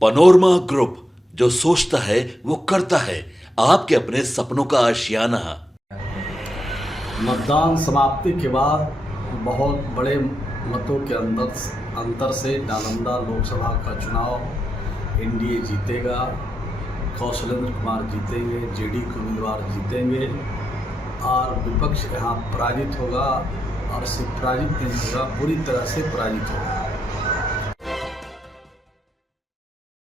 Panorama group, जो सोचता है वो करता है। आपके अपने सपनों का आशियाना। मतदान समाप्ति के बाद बहुत बड़े मतों के अंतर से नालंदा लोकसभा का चुनाव एनडीए जीतेगा। कौशलेंद्र कुमार जीतेंगे, जेडी के उम्मीदवार जीतेंगे और विपक्ष यहाँ पराजित होगा। और सिर्फ पराजित नहीं होगा, पूरी तरह से पराजित होगा।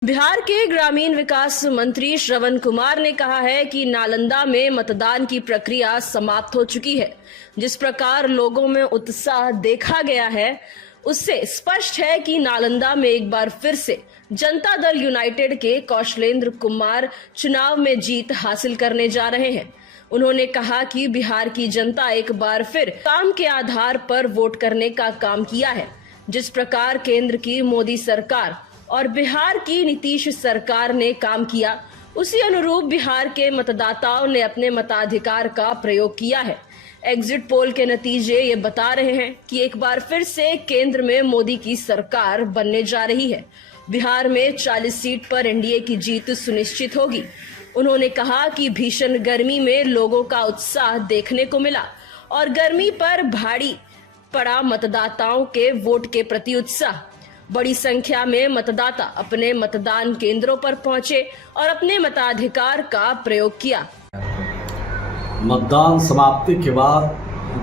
बिहार के ग्रामीण विकास मंत्री श्रवण कुमार ने कहा है कि नालंदा में मतदान की प्रक्रिया समाप्त हो चुकी है। जिस प्रकार लोगों में उत्साह देखा गया है, उससे स्पष्ट है कि नालंदा में एक बार फिर से जनता दल यूनाइटेड के कौशलेंद्र कुमार चुनाव में जीत हासिल करने जा रहे हैं। उन्होंने कहा कि बिहार की जनता एक बार फिर काम के आधार पर वोट करने का काम किया है। जिस प्रकार केंद्र की मोदी सरकार और बिहार की नीतीश सरकार ने काम किया, उसी अनुरूप बिहार के मतदाताओं ने अपने मताधिकार का प्रयोग किया है। एग्जिट पोल के नतीजे ये बता रहे हैं कि एक बार फिर से केंद्र में मोदी की सरकार बनने जा रही है। बिहार में 40 सीट पर एनडीए की जीत सुनिश्चित होगी। उन्होंने कहा कि भीषण गर्मी में लोगों का उत्साह देखने को मिला और गर्मी पर भारी पड़ा मतदाताओं के वोट के प्रति उत्साह। बड़ी संख्या में मतदाता अपने मतदान केंद्रों पर पहुंचे और अपने मताधिकार का प्रयोग किया। मतदान समाप्ति के बाद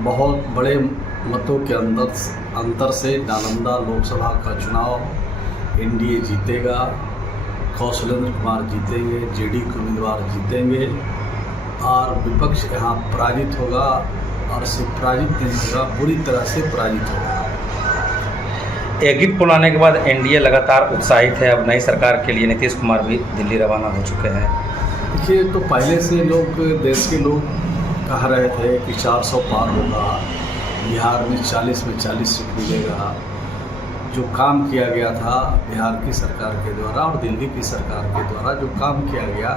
बहुत बड़े मतों के अंतर से नालंदा लोकसभा का चुनाव एनडीए जीतेगा। कौशलेंद्र कुमार जीतेंगे, जेडी के उम्मीदवार जीतेंगे और विपक्ष यहाँ पराजित होगा। और सिर्फ पराजित नहीं होगा, पूरी तरह से पराजित होगा। एग्जिट पोल आने के बाद एनडीए लगातार उत्साहित है। अब नई सरकार के लिए नीतीश कुमार भी दिल्ली रवाना हो चुके हैं। देखिए, तो पहले से लोग, देश के लोग कह रहे थे कि 400 पार होगा, बिहार में 40 में 40 सीट मिलेगा। जो काम किया गया था बिहार की सरकार के द्वारा और दिल्ली की सरकार के द्वारा, जो काम किया गया,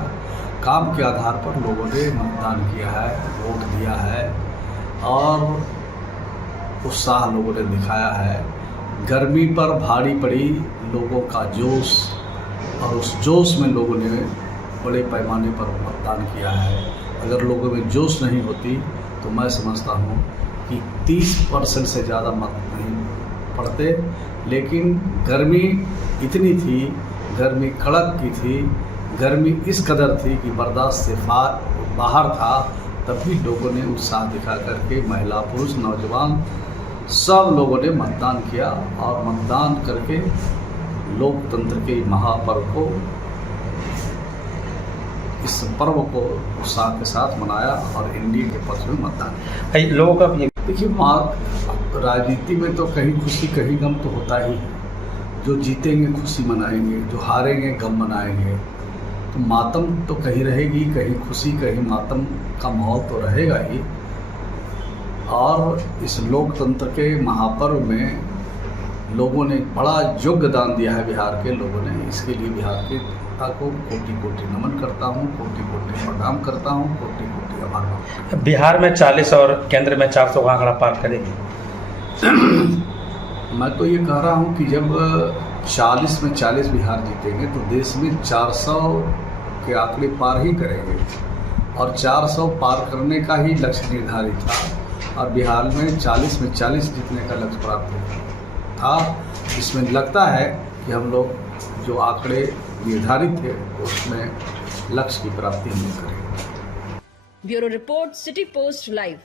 काम के आधार पर लोगों ने मतदान किया है, वोट दिया है और उत्साह लोगों ने दिखाया है। गर्मी पर भारी पड़ी लोगों का जोश, और उस जोश में लोगों ने बड़े पैमाने पर मतदान किया है। अगर लोगों में जोश नहीं होती तो मैं समझता हूँ कि 30% से ज़्यादा मत नहीं पड़ते। लेकिन गर्मी इतनी थी, गर्मी कड़क की थी, गर्मी इस कदर थी कि बर्दाश्त से बाहर था। तब भी लोगों ने उत्साह दिखा करके, महिला पुरुष नौजवान सब लोगों ने मतदान किया और मतदान करके लोकतंत्र के महापर्व को, इस पर्व को उत्साह के साथ मनाया और एनडीए के पक्ष में मतदान किया। लोगों का देखिए, राजनीति में तो कहीं खुशी कहीं गम तो होता ही है। जो जीतेंगे खुशी मनाएंगे, जो हारेंगे गम मनाएंगे। तो मातम तो कहीं रहेगी, कहीं खुशी कहीं मातम का माहौल तो रहेगा ही। और इस लोकतंत्र के महापर्व में लोगों ने बड़ा योगदान दिया है बिहार के लोगों ने। इसके लिए बिहार के जनता को कोटि कोटि नमन करता हूँ, कोटि कोटि प्रणाम करता हूँ, कोटि कोटि आभार मानता हूँ। बिहार में 40 और केंद्र में 400 का आंकड़ा पार करेगी। मैं तो ये कह रहा हूँ कि जब 40 में 40 बिहार जीतेंगे तो देश में 400 के आंकड़े पार ही करेंगे। और 400 पार करने का ही लक्ष्य निर्धारित था और बिहार में 40 में 40 जीतने का लक्ष्य प्राप्त था। इसमें लगता है कि हम लोग जो आंकड़े निर्धारित थे उसमें लक्ष्य की प्राप्ति नहीं करेंगे। Bureau report, city post live.